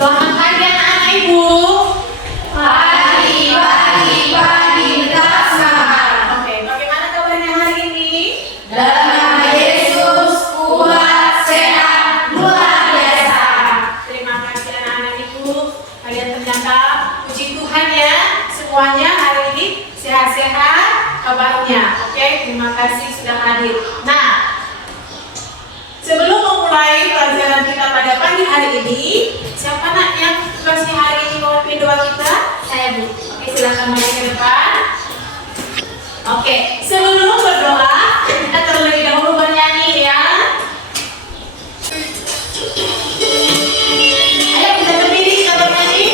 Selamat pagi anak-anak ibu. Pagi, tetap semangat. Oke, bagaimana kabarnya hari ini? Dalam Yesus kuat, sehat, luar biasa. Terima kasih anak-anak ibu. Kalian ternyata puji Tuhan ya, semuanya hari ini sehat-sehat kabarnya. Oke, terima kasih sudah hadir. Nah, sebelum memulai pelajaran kita pada pagi hari ini, siapa nak yang tugasnya hari ini memimpin doa kita? Saya Bu. Oke, silakan maju ke depan. Oke, sebelum berdoa, kita terlebih dahulu bernyanyi ya. Ayo kita berdiri, kita bernyanyi.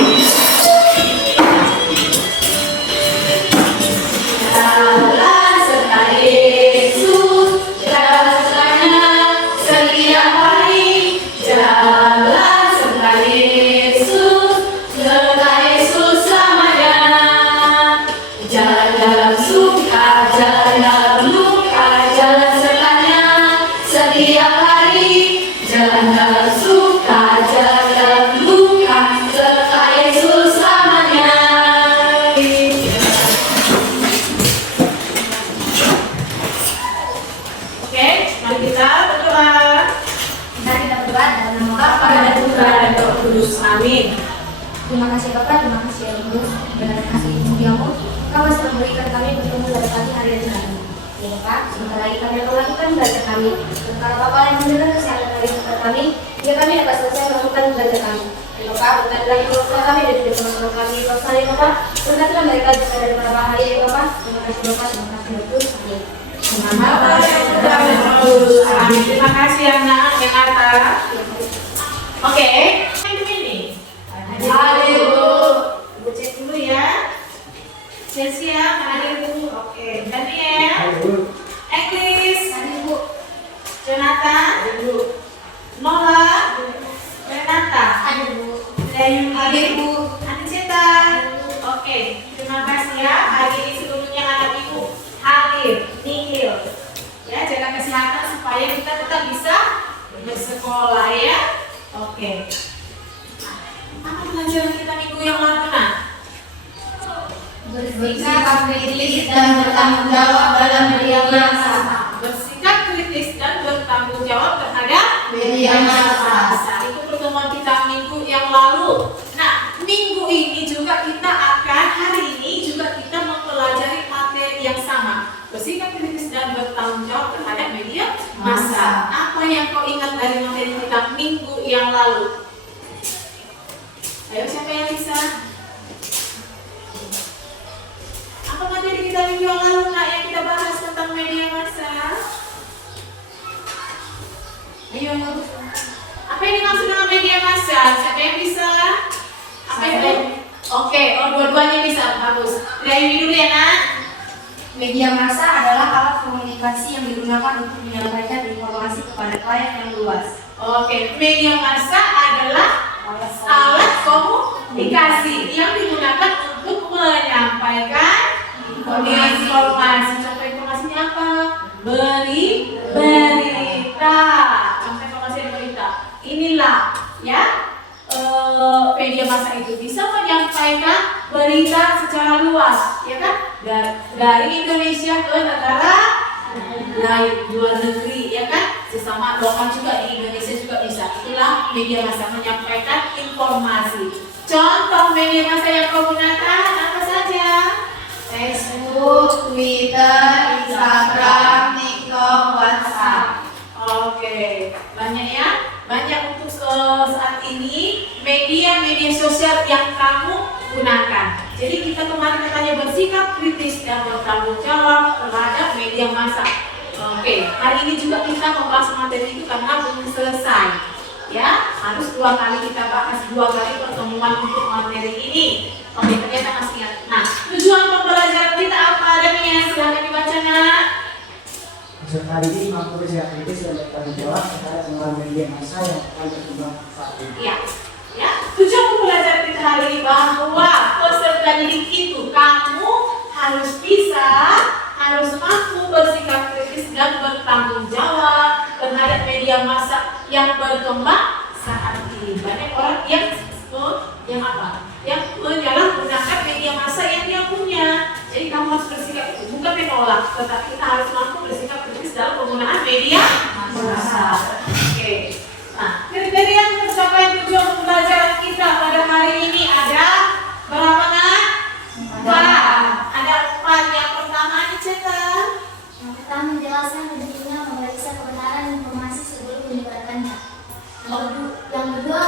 Jalan serta Yesus, jalan sertanya setiap hari. Jalan serta Yesus, serta Yesus selamanya. Jalan dalam suka, jalan dalam luka, jalan sertanya setiap hari. Jalan dalam suka, jalan dalam luka, serta Yesus selamanya. Oke, mari kita berdoa. Mari kita berdoa dalam nama Bapa Pada dan Putra Putra dan Roh Kudus. Amin. Terima kasih Bapak, terima kasih ya Ibu, dan kasih muliamu. Kau masih memberikan kami bertemu pada pagi hari dan hari. Ya Bapak, sebentar lagi kami akan melakukan belajar kami. Dan kalau Bapak yang mendengar kesehatan dari tempat kami, ya kami dapat selesai melakukan belajar kami. Ya Bapak, berkati lagi keluarga kami dan juga teman-teman kami. Pasal Bapak, berkatilah mereka juga dari para bahaya ya Bapak. Terima kasih Bapak, terima kasih Bapak. Amin. Bapa dan Putra dan Roh Kudus. Amin. Terima kasih anak yang atas. Oke, yang ini. Hadir, Bu. Ibu cek dulu ya. Siap-siap, hadir Bu. Oke, Daniel, Eklis, Hadir, Bu. Jonathan, Nola, Renata, Hadir, Bu. Dayu, Hadir, Bu. Aniceta. Oke, terima kasih ya. Hari ini seluruhnya anak ibu hadir, nihil. Ya, jaga kesehatan supaya kita tetap bisa bersekolah ya. Oke. Apa pelajaran kita minggu yang lalu nak? Bersikap kritis dan bertanggung jawab dalam media massa. Bersikap kritis dan bertanggung jawab terhadap Media massa. Itu pertemuan kita minggu yang lalu. Nah, minggu ini juga kita akan, hari ini juga kita mempelajari materi yang sama. Bersikap kritis dan bertanggung jawab terhadap media massa. Apa yang kau ingat dari materi kita minggu yang lalu? Ayo, siapa yang bisa? Apa materi kita minggu yang lalu nak yang kita bahas tentang media massa? Ayo. Apa yang dimaksud dengan media massa? Siapa yang bisa? Apa itu? Oke, dua-duanya bisa. Bagus. Dari dulu ya nak. Media massa adalah alat komunikasi yang digunakan untuk menyampaikan informasi kepada klien yang luas. Oke, media massa adalah alat komunikasi yang digunakan untuk menyampaikan informasi. Contoh informasinya apa? Berita. Contoh informasi dari berita. Inilah ya, media massa itu bisa menyampaikan berita secara luas, ya kan? Dari Indonesia ke negara lain, luar negeri, ya kan? Sesama lokal juga di Indonesia juga bisa. Itulah media massa, menyampaikan informasi. Contoh media massa yang kau gunakan apa saja? Facebook, Twitter, Instagram, TikTok, WhatsApp. Oke, banyak ya. Banyak untuk saat ini media-media sosial yang kamu gunakan. Jadi kita kemarin katanya bersikap kritis dan bertanggung jawab terhadap media massa. Oke, hari ini juga kita membahas materi itu karena belum selesai. Ya, harus 2 kali kita bahas, 2 kali pertemuan untuk materi ini. Oke, ternyata masih ingat. Nah, tujuan pembelajaran kita apa adanya? Silahkan dibaca, Nak. Maksud hari ini mampu bersikap kritis dan bertanggung jawab terhadap pengelolaan media massa yang akan berkembang saat ini. Iya. Ya, tujuan pembelajaran kita hari ini bahwa peserta didik itu kamu harus bisa, harus mampu bersikap kritis dan bertanggung jawab terhadap media massa yang berkembang saat ini. Banyak orang yang apa? Yang menyalahgunakan media massa yang dia punya. Jadi kamu harus bersikap itu, bukan menolak, tetapi kita harus mampu bersikap kritis dalam penggunaan media massa. Oke. Nah, kriteria untuk mencapai tujuan pembelajaran kita pada hari ini ada berapa, Nak? 4. Ada 4. Yang pertama dicetak. Yang pertama menjelaskan pentingnya memeriksa kebenaran informasi sebelum menyebarkannya. Yang kedua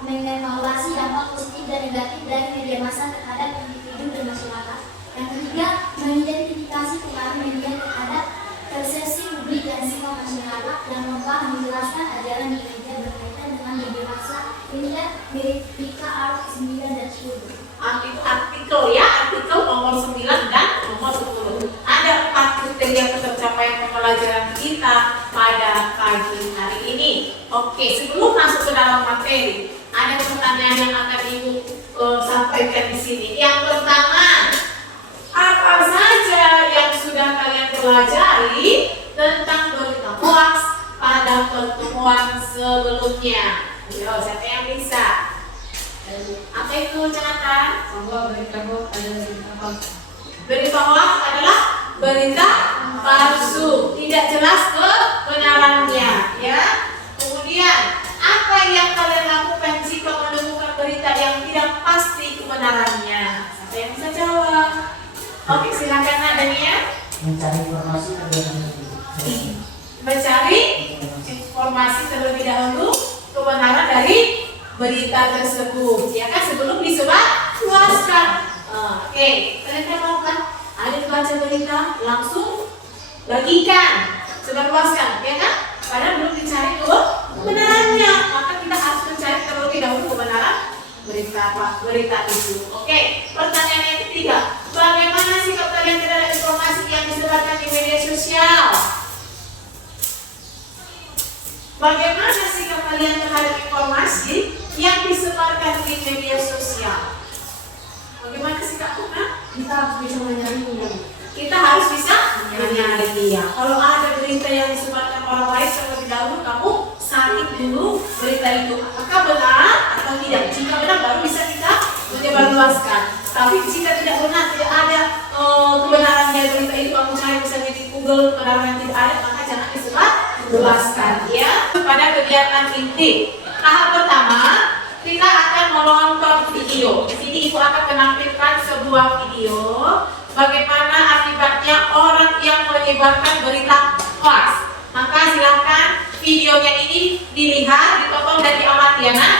mengevaluasi dampak positif dan negatif dari media massa terhadap individu dan masyarakat. Yang ketiga mengidentifikasi pengaruh media terhadap persepsi publik dan sikap masyarakat. Yang keempat menjelaskan ajaran di media berkaitan dengan media massa. Inilah Merdeka Art 9 dan 10. Artikel ya, artikel nomor 9 dan nomor 10. Ada 4 kriteria pencapaian pembelajaran kita pada pagi hari ini. Oke, sebelum masuk ke dalam materi, ada pertanyaan yang akan Ibu sampaikan di sini. Yang pertama, apa saja yang sudah kalian pelajari tentang berita hoax pada pertemuan sebelumnya? Yo, siapa yang bisa? Apa itu catatan? Berita hoax adalah berita palsu, tidak jelas kebenarannya, ya. Kemudian, apa yang kalian lakukan jika menemukan berita yang tidak pasti kebenarannya? Siapa yang bisa jawab? Oke, silakan Nadania. Mencari informasi Mencari informasi terlebih dahulu kebenaran dari berita tersebut, ya kan, sebelum disebarluaskan. Oke, kalian mau kan? Ada baca berita langsung bagikan, sebarluaskan, ya kan? Padahal belum dicari kebenarannya, maka kita harus mencari terlebih dahulu kebenaran berita itu. Oke, pertanyaan yang ketiga, bagaimana sikap kalian terhadap informasi yang disebarkan di media sosial? Bagaimana sikap kalian terhadap informasi yang disebarkan di media sosial? Bagaimana sikapmu, Nak? Kita harus bisa menyaringnya. Kita harus bisa menyaringnya. Kalau ada berita yang disebarkan orang lain terlebih dahulu, kamu saring dulu berita itu apakah benar atau tidak. Jika benar baru bisa kita menyebarluaskan. Tapi jika tidak benar, tidak ada kebenarannya berita itu, kamu cari misalnya di Google kebenaran yang tidak ada, maka jangan disebarluaskan, ya. Pada kegiatan inti tahap pertama, kita akan menonton video. Di sini Ibu akan menampilkan sebuah video bagaimana akibatnya orang yang menyebarkan berita hoax. Maka silakan videonya ini dilihat, ditonton dan diamati, ya, Nak.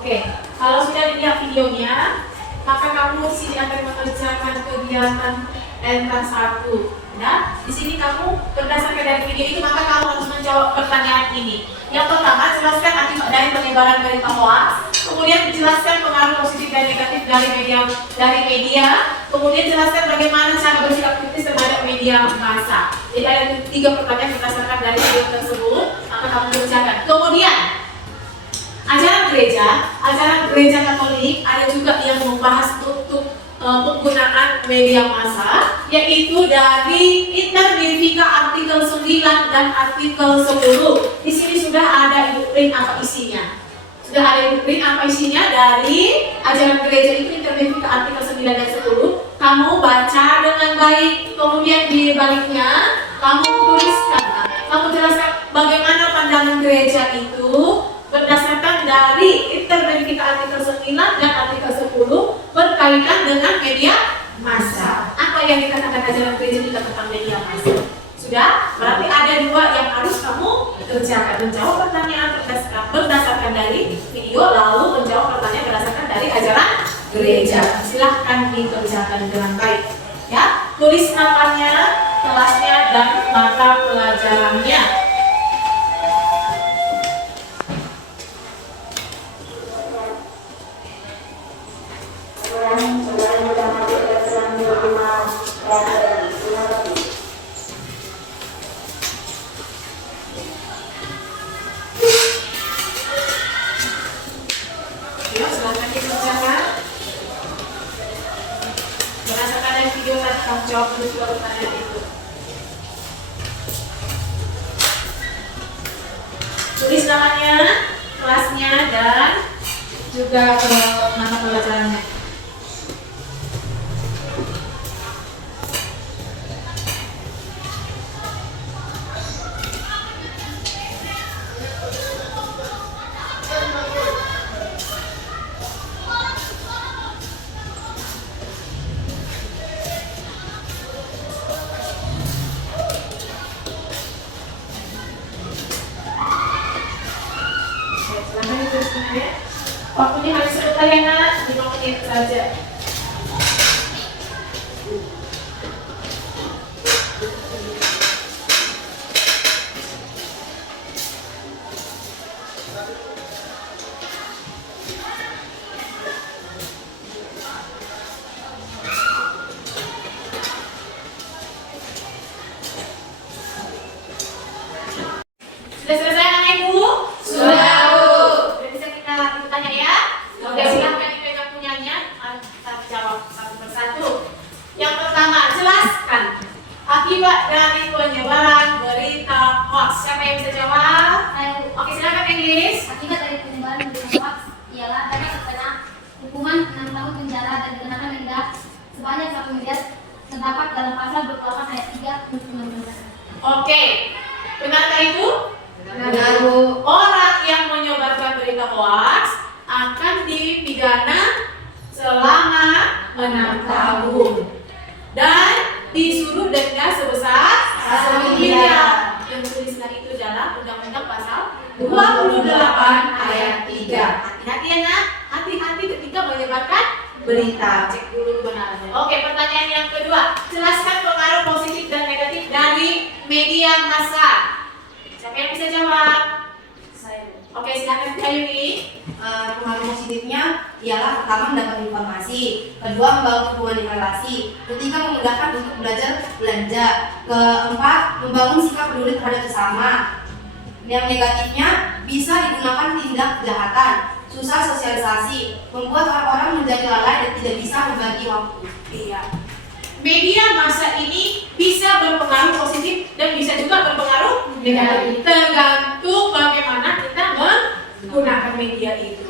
Oke, kalau sudah dilihat videonya, maka kamu di sini akan mengerjakan kegiatan LK 1. Ya, di sini kamu berdasarkan dari video itu, maka kamu harus menjawab pertanyaan ini. Yang pertama, jelaskan akibat dari penyebaran berita hoax. kemudian jelaskan pengaruh positif dan negatif dari media, kemudian jelaskan bagaimana cara bersikap kritis terhadap media massa. Jadi ada 3 pertanyaan berdasarkan dari video tersebut akan kamu kerjakan. Kemudian ajaran gereja Katolik ada juga yang membahas untuk penggunaan media massa, yaitu dari Intervivika artikel 9 dan artikel 10. Di sini sudah ada ibu print apa isinya. Sudah ada ibu print apa isinya dari ajaran gereja itu Intervivika artikel 9 dan 10. Kamu baca dengan baik, kemudian di baliknya kamu tuliskan, kamu jelaskan bagaimana pandangan gereja itu berdasarkan dari Intervivika artikel 9 dan artikel 10 berkaitan dengan media massa. Apa yang dikatakan ajaran gereja kita tentang media massa? Sudah? Berarti ada 2 yang harus kamu kerjakan. Menjawab pertanyaan berdasarkan dari video, lalu menjawab pertanyaan berdasarkan dari ajaran gereja. Silahkan dikerjakan dengan baik. Ya, tulis namanya, kelasnya, dan mata pelajarannya. Ya, silahkan dikerjakan. Berdasarkan dari video tadi kamu jawab dulu 2 pertanyaan itu. Tulis namanya, kelasnya, dan juga nama pelajarannya. Silahkan dituliskan ya. Waktunya habis sebentar ya nak, 5 menit saja. Sudah selesai anak ibu? Sudah bu. Sudah bisa kita tanya ya? Oke, silahkan dipegang punyanya. Kita jawab satu persatu. Yang pertama, jelaskan akibat dari penyebaran berita hoax. Siapa yang bisa jawab? Oke, silakan English. Akibat dari penyebaran berita hoax ialah dapat terkena hukuman 6 tahun penjara dan dikenakan denda sebanyak 1 miliar terdapat dalam pasal 28 ayat 3 Undang-Undang. Oke, benarkah itu? Benar, Bu. Orang yang menyebarkan berita hoax akan dipidana selama 6 tahun dan disuruh denda sebesar 1 miliar. Yang tuliskan itu dalam Undang-Undang pasal 28 ayat 3. Hati-hati ya nak, hati-hati ketika menyebarkan berita. Cek dulu kebenarannya. Oke, pertanyaan yang kedua, jelaskan pengaruh positif dan negatif dari media massa. Siapa yang bisa jawab? Saya. Oke, silakan Kayuni. Pengaruh positifnya ialah pertama mendapat informasi, kedua membangun hubungan relasi, ketiga memudahkan untuk belajar belanja, keempat membangun sikap peduli terhadap sesama. Yang negatifnya bisa digunakan tindak kejahatan, susah sosialisasi, membuat orang-orang menjadi lalai dan tidak bisa membagi waktu. Iya. Media massa ini bisa berpengaruh positif dan bisa juga berpengaruh negatif. Tergantung bagaimana kita menggunakan media itu.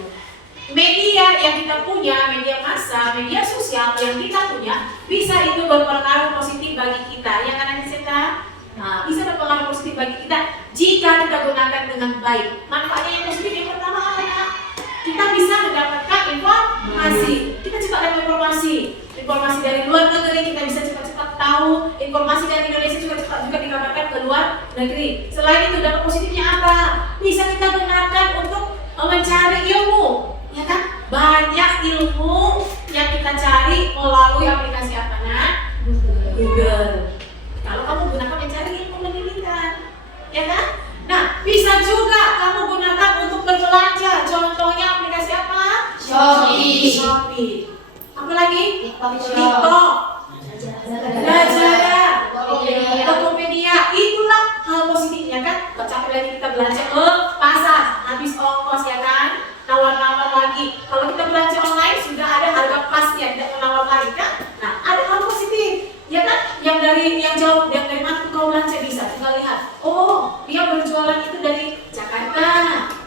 Media yang kita punya, media massa, media sosial yang kita punya, bisa itu berpengaruh positif bagi kita. Ya kan Aniseta? Nah, bisa berpengaruh positif bagi kita jika kita gunakan dengan baik. Manfaatnya yang positif yang pertama adalah kita bisa mendapatkan informasi. Kita cepat dapat informasi dari luar negeri, kita bisa cepat-cepat tahu. Informasi dari Indonesia juga cepat juga dikabarkan ke luar negeri. Selain itu, dampak positifnya apa? Bisa kita gunakan untuk mencari ilmu, ya kan? Banyak ilmu yang kita cari melalui aplikasi apa nak? Google. Kalau kamu gunakan mencari ilmu pendidikan, ya kan? Nah, bisa juga kamu gunakan untuk berbelanja. Contohnya aplikasi apa? lagi? TikTok, Lazada, Tokopedia. Itulah hal positifnya kan. Gak capek lagi kita belanja ke pasar, habis ongkos ya kan, nawar-nawar lagi. Kalau kita belanja online sudah ada harga pasnya, tidak menawar lagi kan. Nah, ada hal positif ya kan, yang jauh, yang dari mana kau belanja bisa tinggal lihat. Oh, dia berjualan itu dari Jakarta,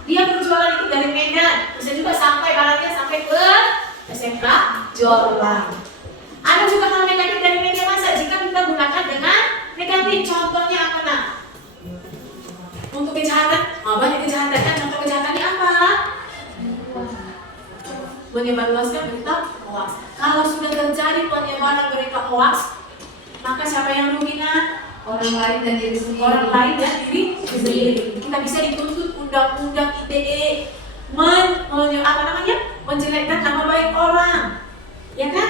dia berjualan itu dari Medan, bisa juga sampai barangnya sampai ke SMK Jorlang. Ada juga hal negatif dari media massa jika kita gunakan dengan negatif. Contohnya apa nak? Untuk kejahatan, banyak kejahatan kan. Contoh kejahatannya apa? Menyebarluaskan berita hoax. Kalau sudah terjadi penyebaran berita hoax, maka siapa yang rugi nak? Orang lain dan diri sendiri. Orang lain dan diri sendiri. Kita bisa dituntut undang-undang ITE menjelekkan nama baik orang, ya kan?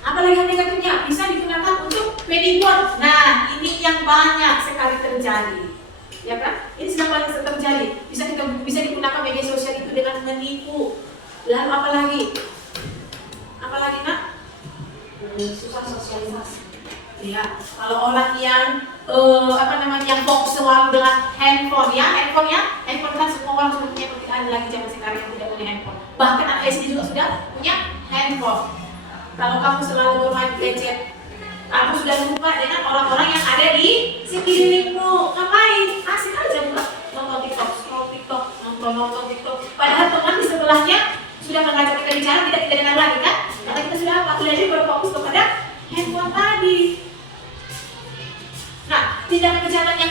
Apalagi hal negatifnya bisa digunakan untuk penipuan. Nah, ini yang banyak sekali terjadi, ya kan? Ini sedang banyak terjadi. Bisa digunakan media sosial itu dengan menipu. Lalu apalagi nak? Susah sosialisasi. Ya, kalau orang yang yang fokus selalu dengan handphone kan semua orang sudah punya, tidak ada lagi zaman sekarang yang tidak punya handphone. Bahkan anak SD juga sudah punya handphone. Kalau kamu selalu bermain gadget, kamu sudah lupa dengan orang-orang yang ada di sekelilingmu. Ngapain? Asik aja nonton TikTok, scroll TikTok, nonton TikTok. Padahal teman di sebelahnya sudah mengajak kita bicara, tidak dengar lagi kan? Karena kita sudah apa? Sudah berfokus kepada handphone tadi. Nah, tindakan kejahatan yang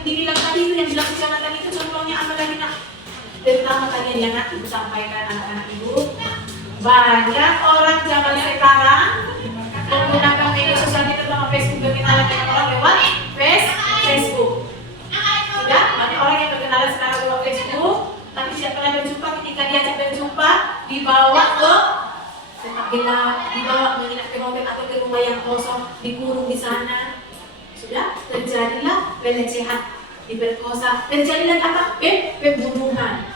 dibilang tadi itu, yang bilang kejahatan itu contohnya apa lagi nak? Terutama kalian yang nanti ibu sampaikan anak-anak ibu, banyak orang zaman sekarang menggunakan media sosial terutama Facebook, berkenalan dengan orang lewat Facebook. Sudah banyak orang yang berkenalan sekarang lewat Facebook, tapi tidak pernah berjumpa. Ketika diajak berjumpa, dibawa ke tempat gelap, dibawa menginap ke hotel atau ke rumah yang kosong, dikurung di sana. Sudah terjadilah pelecehan, diperkosa, terjadilah apa? Pembunuhan.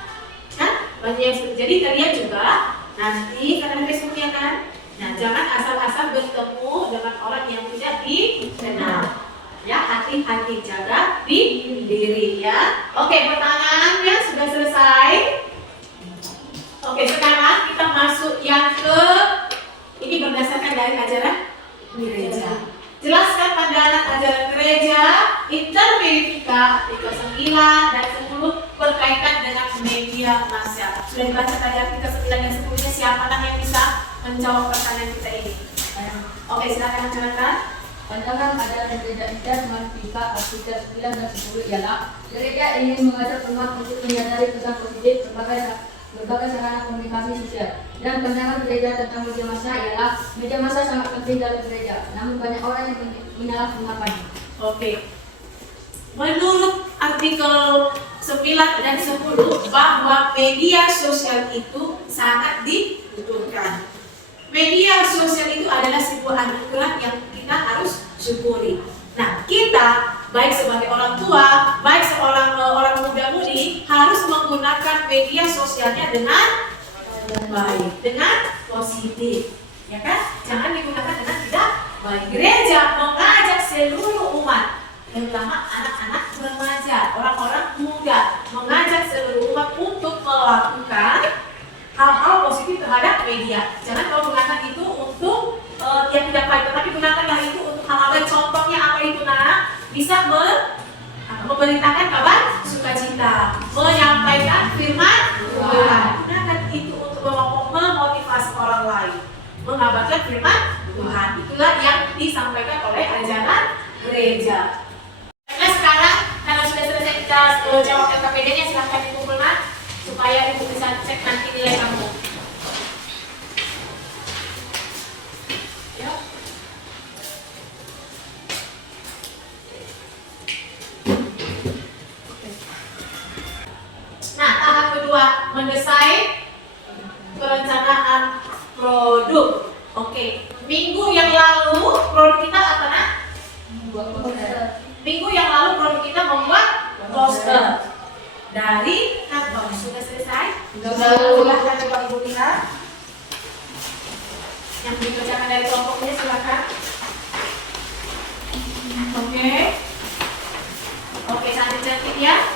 Kan? Banyak yang terjadi. Kalian juga nanti karena Facebooknya kan. Nah, jangan asal-asal bertemu dengan orang yang tidak dikenal. Ya, hati-hati, jaga diri ya. Oke, pertanyaannya sudah selesai. Oke, sekarang kita masuk yang ke ini berdasarkan dari ajaran gereja. Jelaskan pandangan ajaran gereja interverifikasi 9 dan 10 berkaitan dengan media massa. Sudah dibaca tadi artikel 9 dan 10-nya, siapa yang bisa menjawab pertanyaan kita ini? Oke, silakan menjelaskan. Pandangan ajaran gereja interverifikasi artikel 9 dan 10 ialah gereja ingin mengajak umat untuk menyadari pesan positif sebagai berbagai sarana komunikasi sosial. Dan pandangan gereja tentang media massa ialah media massa sangat penting dalam gereja, namun banyak orang yang menyalahgunakannya. Oke. Menurut artikel 9 dan 10 bahwa media sosial itu sangat dibutuhkan. Media sosial itu adalah sebuah anugerah yang kita harus syukuri. Nah, kita baik sebagai orang tua, baik seorang orang muda-mudi harus menggunakan media sosialnya dengan baik, dengan positif, ya kan? Jangan digunakan dengan tidak baik. Gereja mengajak seluruh umat, terutama anak-anak remaja, orang-orang muda, mengajak seluruh umat untuk melakukan hal-hal positif terhadap media. Jangan kau gunakan itu untuk yang tidak baik, tetapi gunakanlah itu untuk hal-hal baik. Contohnya apa itu nak? Bisa memberitakan kabar sukacita, menyampaikan firman Tuhan. Gunakan itu untuk memotivasi orang lain, mengabarkan firman Tuhan. Itulah yang disampaikan oleh ajaran gereja. Nah, sekarang karena sudah selesai kita jawab LKPD-nya, silahkan dikumpulkan supaya ibu bisa cek nanti nilai kamu. Nah, tahap kedua, mendesain perencanaan produk. Oke, minggu yang lalu produk kita apa nak? Minggu yang lalu produk kita membuat poster dari kantor. Sudah selesai? Sudah. Silahkan coba ibu lihat yang dikerjakan dari kelompoknya silakan. Oke. Oke, cantik-cantik ya.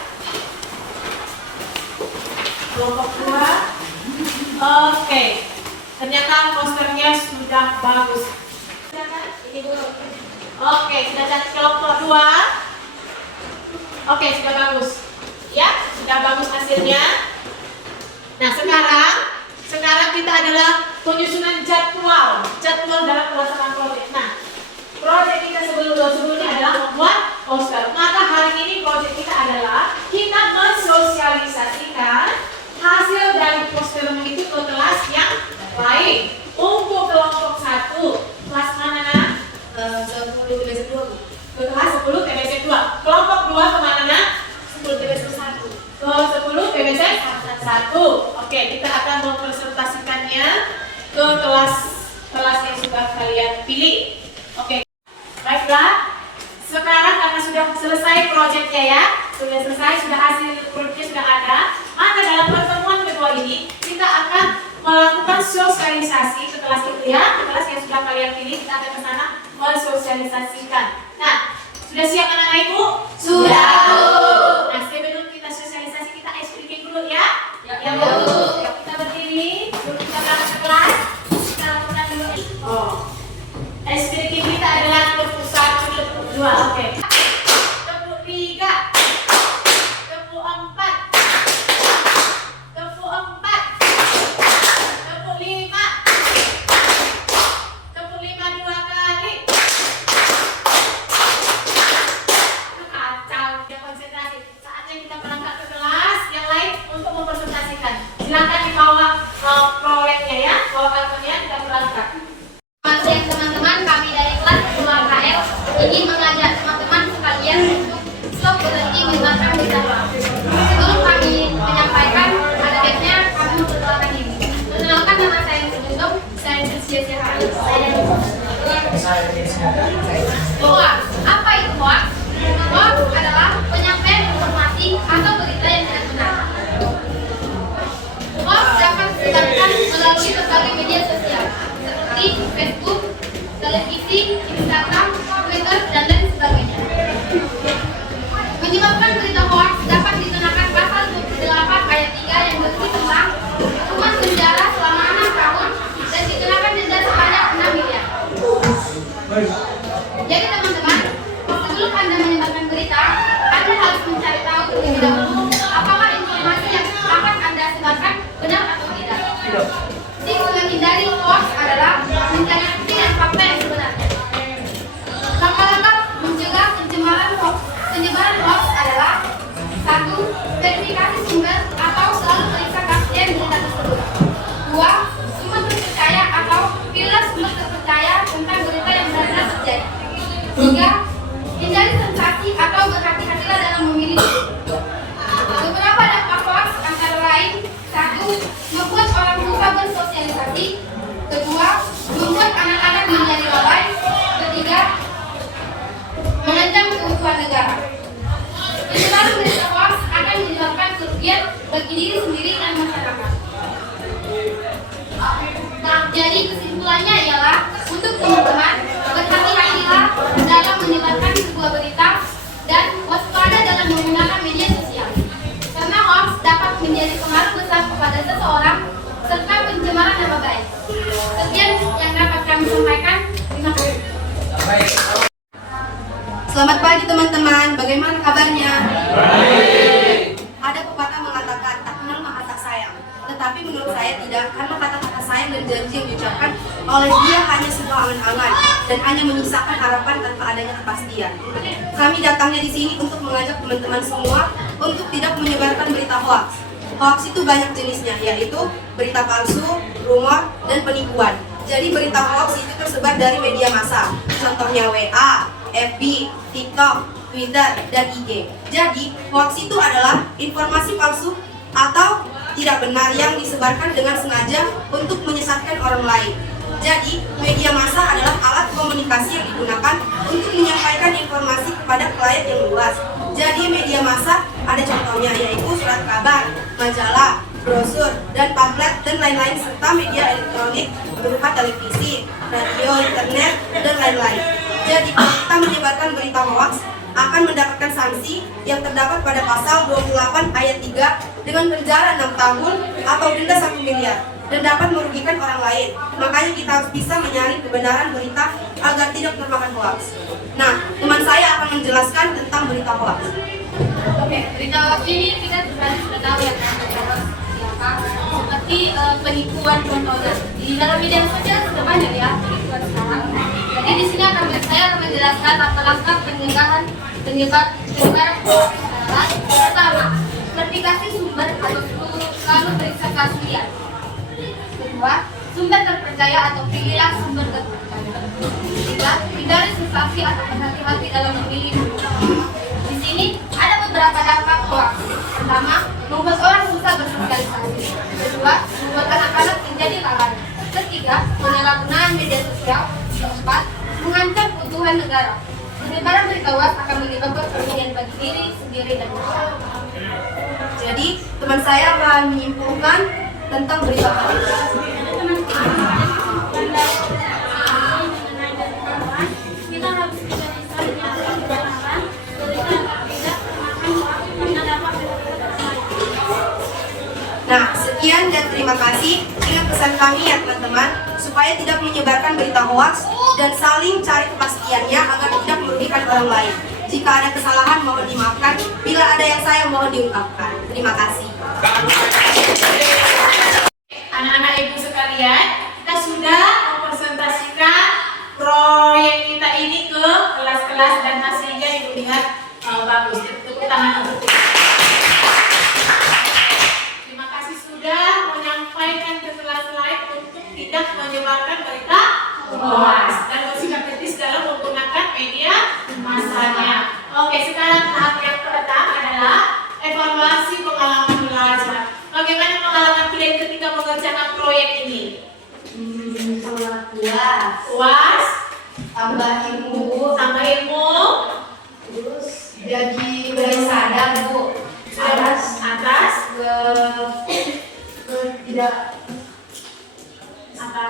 Kelompok 2. Oke. Ternyata posternya sudah bagus. Silakan, ini dulu. Oke, sudah cantik kelompok 2. Oke, sudah bagus. Ya, sudah bagus hasilnya. Nah, sekarang kita adalah penyusunan jadwal dalam pelaksanaan proyek. Nah, proyek kita sebelumnya adalah membuat poster. Maka hari ini proyek kita adalah kita mensosialisasikan hasil dari posternya itu ke kelas yang lain. Untuk kelompok 1, kelas mana nak? 10 TBC 2 Bu. Ke kelas 10 TBC 2. Kelompok 2 kemana nak? 10 TBC 1. Ke 10 TBC 1. Oke, kita akan mempresentasikannya ke kelas yang sudah kalian pilih. Oke, baiklah. Sekarang karena sudah selesai proyeknya ya, sudah hasil proyeknya sudah ada. Maka dalam pertemuan kedua ini kita akan melakukan sosialisasi ke kelas itu ya, ke kelas yang sudah kalian pilih. Kita akan ke sana mensosialisasikan. Nah, sudah siap anak-anak ibu? Sudah, Bu. Nah, sebelum kita sosialisasi kita ice breaking dulu ya. Ya, Bu. Yuk kita berdiri, yuk kita berangkat ke kelas. Kita lakukan dulu. Oh, ice breaking kita adalah tepuk 1, tepuk 2. Oke. Tepuk 3, tepuk 4, tepuk 4, tepuk 5, tepuk 5 2 kali. Kacau, dia konsentrasi. Saatnya kita berangkat ke kelas yang lain untuk mempresentasikan. Silakan dibawa proyeknya ya, bawa kartunya, kita berangkat. Selamat siang teman-teman, kami dari kelas 2KL ingin mengajak teman-teman sekalian untuk stop berhenti menyebarkan berita hoax. Sebelum kami menyampaikan agenda, kami memperkenalkan diri. Perkenalkan, nama saya Sejundong, saya Sesiasi Hari. Hoax. Apa itu hoax? Hoax adalah penyampaian informasi atau berita yang tidak benar. Hoax dapat disebarkan melalui berbagai media sosial seperti Facebook, televisi, Instagram, Twitter, dan lain sebagainya. Menyebabkan berita hoax dapat dikenakan pasal 28 ayat 3 yang berbunyi tentang hukuman penjara selama 6 tahun dan dikenakan denda sebanyak 6 miliar. Jadi teman-teman, sebelum Anda menyebarkan berita, Anda harus mencari tahu terlebih dahulu apakah informasi yang akan Anda sebarkan benar atau tidak. Tips menghindari hoax adalah mencari bukti dan fakta yang sebenarnya. Langkah-langkah mencegah penyebaran hoax adalah 1. Verifikasi sumber atau selalu periksa keaslian berita tersebut. 2. Sumber terpercaya atau pilih sumber terpercaya tentang berita yang benar-benar terjadi. 3. Hindari sensasi atau berhati-hatilah dalam memilih. Beberapa dampak hoax antara lain: 1. Membuat orang lupa bersosialisasi. 2. Membuat anak-anak menjadi lalai. 3. Mengancam keutuhan negara. Penyebaran berita hoax akan menyebabkan kerugian bagi diri sendiri dan masyarakat. Jadi kesimpulannya ialah untuk teman-teman berhati-hatilah dalam menyebarkan sebuah berita dan waspada dalam menggunakan media sosial. Karena hoax dapat menjadi pengaruh besar kepada seseorang serta pencemaran nama baik. Sekian yang dapat kami sampaikan. Terima kasih. Selamat pagi teman-teman, bagaimana kabarnya? Baik. Ada pepatah mengatakan tak kenal maka tak sayang. Tetapi menurut saya tidak, karena kata-kata sayang dan janji yang diucapkan oleh dia hanya sebuah angan-angan dan hanya menyisakan harapan tanpa adanya kepastian. Kami datangnya di sini untuk mengajak teman-teman semua untuk tidak menyebarkan berita hoax. Hoax itu banyak jenisnya, yaitu berita palsu, rumor, dan penipuan. Jadi berita hoax itu tersebar dari media massa, contohnya WA, FB, TikTok, Twitter, dan IG. Jadi, hoax itu adalah informasi palsu atau tidak benar yang disebarkan dengan sengaja untuk menyesatkan orang lain. Jadi, media massa adalah alat komunikasi yang digunakan untuk menyampaikan informasi kepada klien yang luas. Jadi, media massa ada contohnya, yaitu surat kabar, majalah, brosur, dan pamflet, dan lain-lain, serta media elektronik berupa televisi, radio, internet, dan lain-lain. Jadi, kalau kita menyebarkan berita hoax, akan mendapatkan sanksi yang terdapat pada pasal 28 ayat 3 dengan penjara 6 tahun atau denda 1 miliar dan dapat merugikan orang lain. Makanya kita harus bisa menyaring kebenaran berita agar tidak termakan hoax. Nah, teman saya akan menjelaskan tentang berita hoax. Oke, berita hoax ini kita sudah tahu ya kan, seperti penipuan contohnya di dalam media sosial sudah banyak ya penipuan sekarang. Jadi di sini saya akan menjelaskan langkah-langkah pencegahan penyebaran hoax. Pertama, verifikasi sumber atau selalu periksa keaslian. Kedua, sumber terpercaya atau pilihlah sumber terpercaya. Ketiga, hindari sensasi atau berhati-hati dalam memilih. Di sini ada beberapa dampak hoax. Pertama, membuat orang susah bersosialisasi. Kedua, membuat anak-anak menjadi lalai. Ketiga, penyalahgunaan media sosial. Keempat, mengancam keutuhan negara. Penyebaran berita hoax akan menyebabkan kerugian bagi diri sendiri dan negara. Jadi, teman saya akan menyimpulkan tentang berita hoax. Kita harus bisa menyadari kebenaran berita tidak memakan hoax dan dapat Nah, sekian dan terima kasih. Ingat pesan kami ya teman-teman, supaya tidak menyebarkan berita hoax dan saling cari kepastiannya agar tidak merugikan orang lain. Jika ada kesalahan mohon dimaafkan, bila ada yang saya mohon diungkapkan. Terima kasih. Anak-anak ibu sekalian, kita sudah mempresentasikan proyek kita ini ke kelas-kelas dan hasilnya ibu lihat bagus. Tepuk tangan untuk kita. Terima kasih sudah menyampaikan ke kelas lain untuk tidak menyebarkan berita hoax dan bersikap kritis dalam menggunakan media masanya. Oke, sekarang tahap yang pertama adalah evaluasi pengalaman belajar. Bagaimana pengalaman kalian ketika mengerjakan proyek ini? Puas, Tambah ilmu, tambah ilmu, terus jadi lebih sadar Bu. atas, Tidak apa?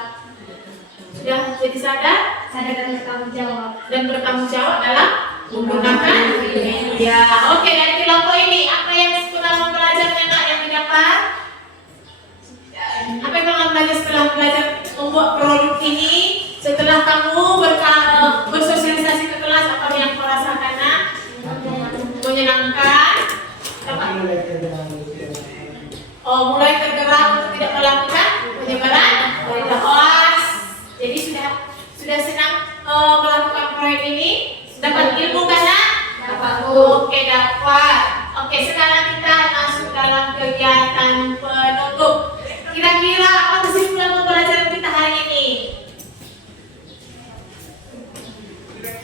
Sudah jadi sadar Sadar dan bertanggung jawab. dan bertanggung jawab dalam menggunakan media. Oke, dari kelompok ini apa yang pengalaman belajar enak yang didapat? Apa yang kamu belajar setelah belajar membuat produk ini? Setelah kamu bersosialisasi ke kelas, apa yang kau rasakan? Nak? Menyenangkan? Apa? Oh, mulai tergerak untuk tidak melakukan penyebaran berita hoax. Jadi sudah senang melakukan proyek ini. Dapat ilmu kan? Nak? Dapat. Oke, dapat. Oke, sekarang kita masuk dalam kegiatan penutup. Kira-kira apa kesimpulan pembelajaran kita hari ini?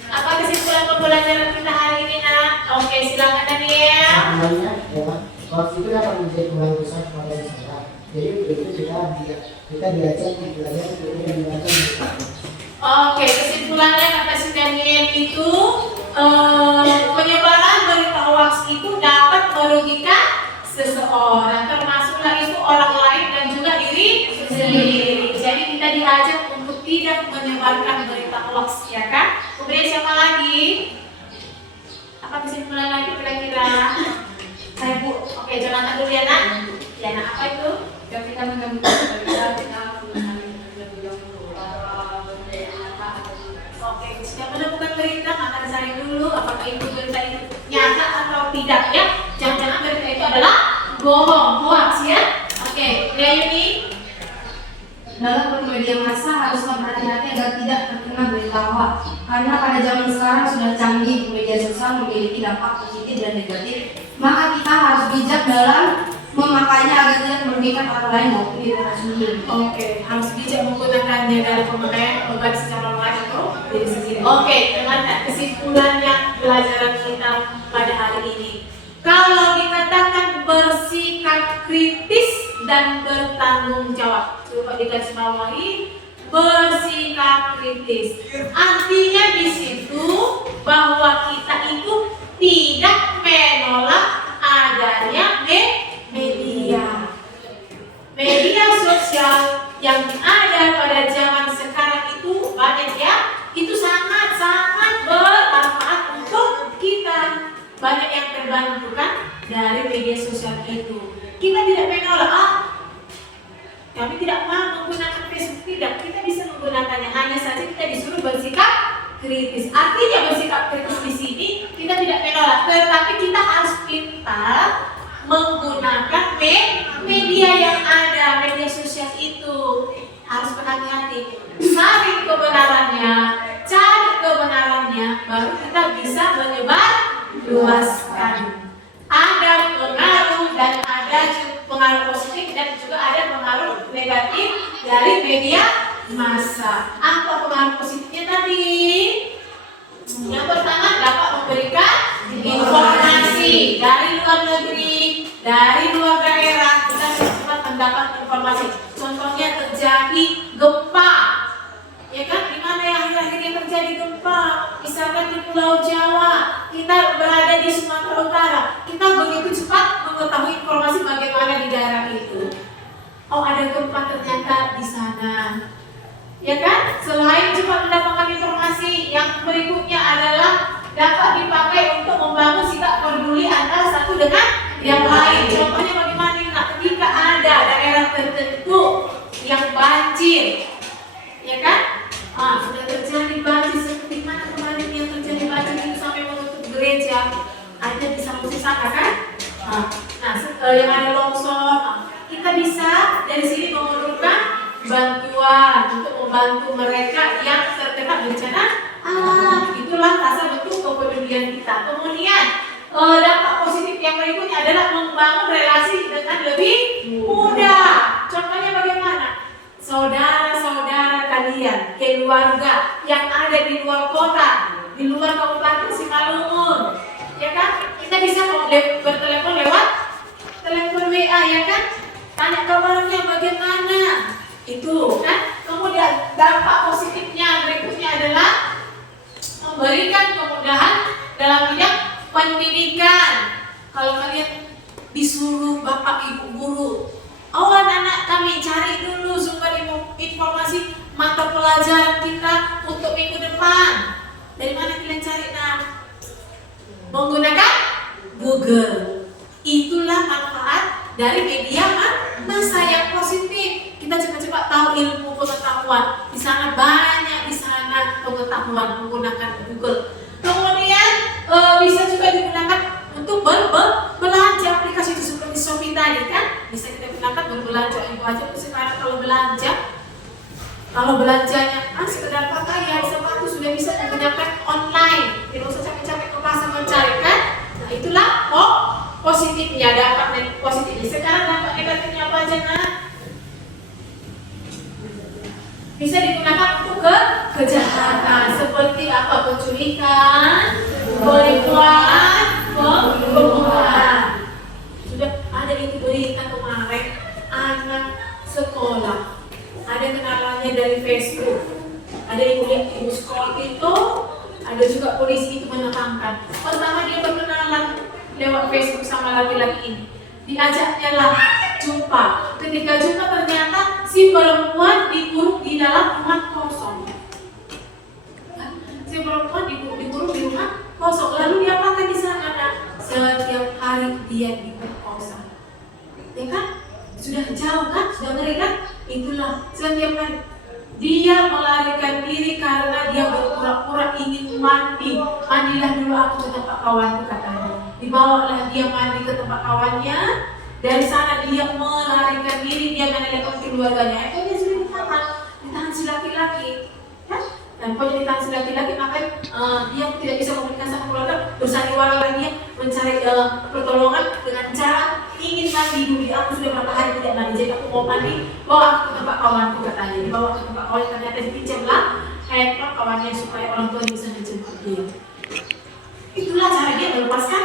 Apa kesimpulan pembelajaran kita hari ini, Nak? Oke, silakan Daniel. Sebenarnya ya, hoax itu dapat menjadi mulai besar pada seseorang. Jadi begitu kita diajak belajar untuk menggunakan berita. Oke, kesimpulannya kata si Daniel itu penyebaran berita hoax itu dapat merugikan seseorang, termasuklah itu orang lain dan juga diri sendiri. Jadi kita diajak untuk tidak menyebarkan berita hoax, ya kan? Kemudian siapa lagi? Apa kesimpulan lagi kira-kira? Saya Bu. Oke, Jonathan dulu ya Nak. Ya Nak, apa itu? Jika kita menemukan berita, kita Oke, jika menemukan berita maka dicari dulu apakah itu berita itu nyata atau tidak ya. Jangan-jangan berita itu adalah bohong, hoax ya. Oke, Yuni. Dalam bermedia massa haruslah berhati-hati agar tidak terkena berita hoax. Karena pada zaman sekarang sudah canggih, media sosial memiliki dampak positif dan negatif. Maka kita harus bijak dalam memakainya agar tidak merugikan orang lain maupun diri kita sendiri. Oke, harus bijak menggunakannya dalam pemakaian obat secara lain atau diri sendiri. Oke, dengan kesimpulannya pelajaran kita pada hari ini. Kalau dikatakan bersikap kritis dan bertanggung jawab, coba digarisbawahi bersikap kritis. Artinya di situ bahwa kita itu tidak menolak adanya media. banyak ya. Itu sangat-sangat bermanfaat untuk kita. Banyak yang terbantu kan dari media sosial itu. Kita tidak menolak, kami tidak mau menggunakan Facebook, tidak. Kita bisa menggunakannya, hanya saja kita disuruh bersikap kritis. Artinya bersikap kritis di sini kita tidak menolak, tetapi kita harus pintar menggunakan media yang ada, media sosial itu. Harus berhati-hati, cari kebenarannya, baru kita bisa menyebar luaskan. Ada pengaruh dan ada pengaruh positif dan juga ada pengaruh negatif dari media massa. Apa pengaruh positifnya tadi? Yang pertama, dapat memberikan informasi dari luar negeri, dari luar daerah. Kita cepat mendapat informasi. Contohnya terjadi gempa, ya kan? Di mana yang akhir-akhir ini terjadi gempa? Misalkan di Pulau Jawa, kita berada di Sumatera Utara, kita begitu cepat mengetahui informasi bagaimana di daerah itu. Oh, ada gempa ternyata di sana, ya kan? Selain cepat mendapatkan informasi, yang berikutnya adalah dapat dipakai untuk membangun sikap peduli antara satu dengan yang lain. Contohnya bagaimana? Nah, ketika ada daerah tertentu yang banjir, ya kan? Sudah terjadi banjir seperti mana kemarin yang terjadi banjir itu sampai menutup gereja, ada di Sulawesi sana kan? Yang ada longsor, kita bisa dari sini mengumpulkan bantuan untuk membantu mereka yang terkena bencana. Itulah rasa bentuk kepedulian kita. Kemudian dampak positif yang berikutnya adalah membangun relasi dengan lebih mudah. Contohnya bagaimana? Saudara-saudara kalian, keluarga yang ada di luar kota, di luar Kabupaten Simalungun, ya kan? Kita bisa bertelepon lewat telepon WA, ya kan? Tanya kabarnya bagaimana, itu kan? Kemudian dampak positifnya berikutnya adalah memberikan kemudahan dalam bidang pendidikan. Kalau kalian disuruh bapak ibu guru, anak-anak kami cari dulu sumber informasi mata pelajaran kita untuk minggu depan. Dari mana kalian cari? Menggunakan Google. Itulah manfaat dari media massa yang positif. Kita cepat-cepat tahu ilmu pengetahuan. Di sana banyak pengetahuan menggunakan Google. Kemudian bisa juga digunakan untuk belanja aplikasi itu seperti Shopee tadi kan. Bisa kita gunakan berbelanja itu aja. Sekarang kalau belanjanya sekedar pakaian, sepatu sudah bisa menggunakan online. Tidak usah capek-capek ke pasar mencari kan. Nah, itulah positifnya, dampak positifnya. Sekarang dampak negatifnya apa aja bisa digunakan untuk kejahatan seperti apa? Penculikan, penipuan, pembunuhan. Sudah ada itu berita kemarin, anak sekolah ada kenalannya dari Facebook, ada yang lihat ibu sekolah itu, ada juga polisi itu menetangkan. Pertama dia berkenalan lewat Facebook sama laki-laki ini, diajaknya lah jumpa. Ketika jumpa ternyata si perempuan dikurung di dalam rumah kosong. Si perempuan dikurung di rumah kosong. Lalu dia apakan di sana? Setiap hari dia diperkosa. Ya kan? Sudah jauh kan? Sudah ngeri kan? Itulah setiap hari dia melarikan diri karena dia berpura-pura ingin mandi. Mandilah dulu aku ke tempat kawanku, katanya. Dibawalah dia mandi ke tempat kawannya. Dari sana dia melarikan diri, dia menelpon keluarganya. Dia sudah ditahan si laki-laki, kan? Dan pokoknya ditahan si laki-laki, maka dia tidak bisa komunikasi sama keluarga. Bersandiwara lagi dia mencari pertolongan dengan cara ingin mandi dulu. Aku sudah berapa hari tidak mandi, jadi aku mau mandi, bawa aku ke tempat kawanku, katanya. Dibawa ke tempat kawan, ternyata dipinjamlah handphone kawannya supaya orang tua bisa menjemput dia. Itulah cara dia melepaskan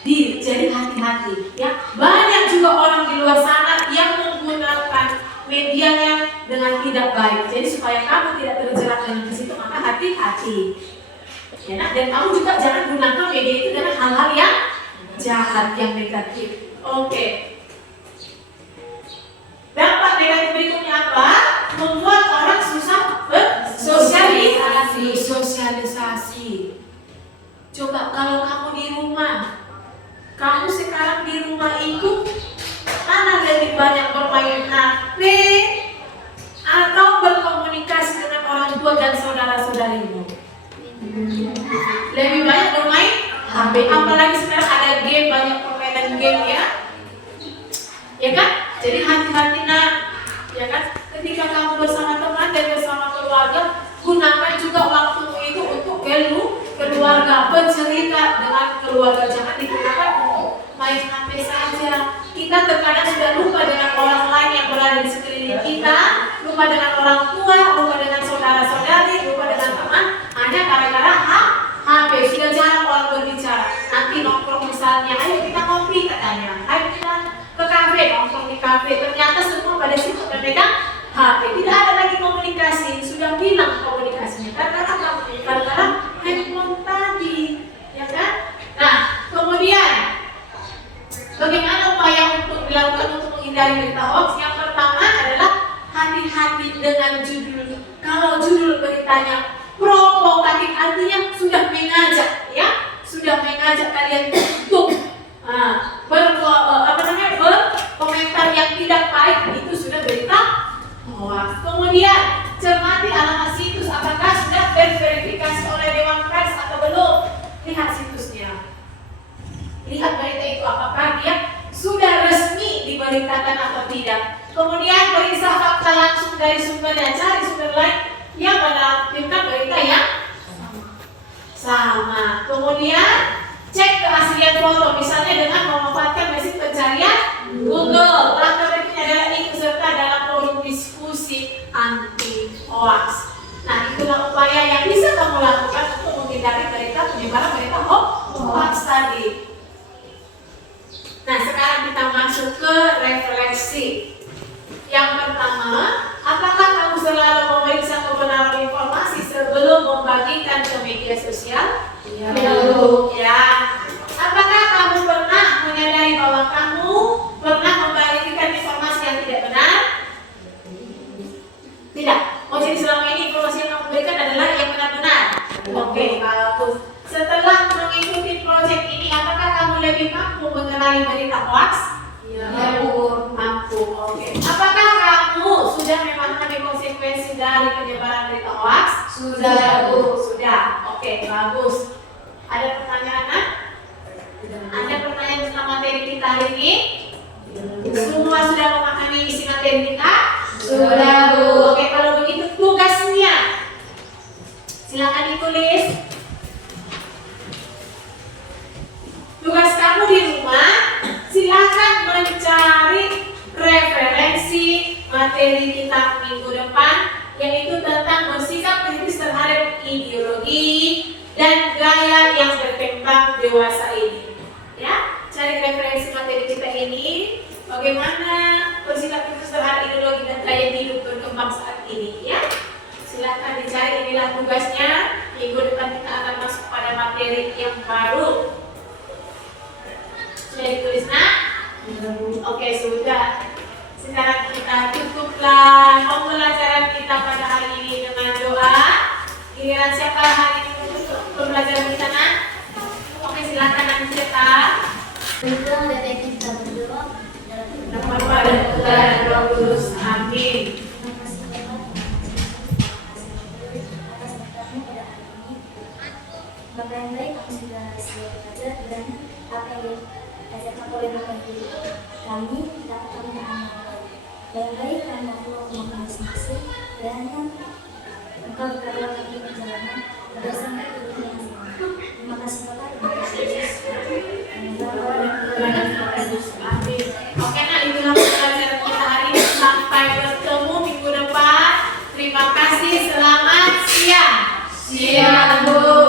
diri. Jadi hati-hati ya. Banyak juga orang di luar sana yang menggunakan medianya dengan tidak baik. Jadi supaya kamu tidak terjerat dengan ke situ, maka hati-hati. Ya, dan kamu juga jangan gunakan media itu dengan hal-hal yang jahat, yang negatif. Oke. Dampak negatif berikutnya apa? Membuat orang susah bersosialisasi. lagi sosialisasi. Coba kalau kamu di rumah, kamu sekarang di rumah itu mana lebih banyak bermain HP atau berkomunikasi dengan orang tua dan saudara-saudarimu? Lebih banyak bermain HP, apalagi sekarang ada game, banyak permainan game ya. Ya kan? Jadi hati-hati nak, ya kan? Ketika kamu bersama teman dan bersama keluarga, gunakan juga waktu itu untuk keluarga, bercerita dengan keluarga, jangan digunakan untuk main HP saja. Kita terkadang sudah lupa dengan orang lain yang berada di sekeliling kita, lupa dengan orang tua, lupa dengan saudara-saudari, lupa dengan teman, hanya gara-gara HP. Sudah jarang orang berbicara. Nanti nongkrong misalnya, ayo kita ngopi katanya, ayo kita ke kafe, nongkrong di kafe. Ternyata semua pada situ memegang HP. Tidak ada lagi komunikasi, sudah hilang komunikasinya. Karena handphone tadi, ya kan? Nah, kemudian bagaimana upaya untuk dilakukan untuk menghindari berita hoax? Yang pertama adalah hati-hati dengan judul. Kalau judul beritanya provokatif, artinya sudah mengajak, ya, sudah mengajak kalian untuk berkomentar yang tidak baik, itu sudah berita hoax. Kemudian cermati alamat situs, apakah sudah terverifikasi oleh Dewan Pers atau belum? Lihat situsnya. Lihat berita itu apakah dia sudah resmi diberitakan atau tidak. Kemudian periksa fakta langsung dari sumbernya, cari sumber lain yang menampilkan berita yang sama. Kemudian cek keaslian foto, misalnya dengan memanfaatkan mesin pencarian Google. Langkah berikutnya adalah ikut serta dalam forum diskusi anti hoax. Nah, itulah upaya yang bisa kamu lakukan untuk menghindari penyebaran berita hoax tadi. Nah, sekarang kita masuk ke refleksi. Yang pertama, apakah kamu selalu memeriksa kebenaran informasi sebelum membagikan ke media sosial? Ya. Ya. Apakah kamu pernah menyadari bahwa kamu pernah membagikan informasi yang tidak benar? Tidak. Oh, jadi selama ini informasi yang kamu berikan adalah yang benar-benar. Oke, bagus. Setelah mengikuti proyek ini, apakah kamu lebih mampu mengenali berita hoax? Ya, mampu. Oke. Apakah kamu sudah memahami konsekuensi dari penyebaran berita hoax? Sudah, Bu. Sudah. Oke, bagus. Ada pertanyaan? Ada pertanyaan tentang materi kita hari ini? Semua sudah memahami isi materi kita? Sudah, Bu. Oke, kalau begitu tugasnya silakan ditulis. Tugas kamu di rumah, silakan mencari referensi materi kita minggu depan, yaitu tentang bersikap kritis terhadap ideologi dan gaya yang berkembang dewasa ini. Ya, cari referensi materi kita ini, bagaimana bersikap kritis terhadap ideologi dan gaya hidup berkembang saat ini. Ya, silakan dicari, inilah tugasnya. Minggu depan kita akan masuk pada materi yang baru. Sudah ditulis, nak? Oke, sudah. Sekarang kita cukuplah pembelajaran kita pada hari ini dengan doa. Giliran siapa hari ini untuk pembelajaran kita, nak? Oke, silakan nanti cetak. Berdoa dan kita berdoa. Nama pada Tuhan dan Roh Kudus. Amin. Bapak yang baik, aku sudah siap belajar dan apa yang diajarkan oleh Bapak Guru kami dapat kami mengamalkan. Yang baik karena Allah Muhammad masing-masing dan Engkau berkata kami perjalanan agar sampai ke dunia yang sama. Terima kasih Bapak, terima kasih Yesus. Amin. Oke, nah itulah pembelajaran kita hari ini. Sampai bertemu minggu depan. Terima kasih. Selamat siang. Siang, Bu.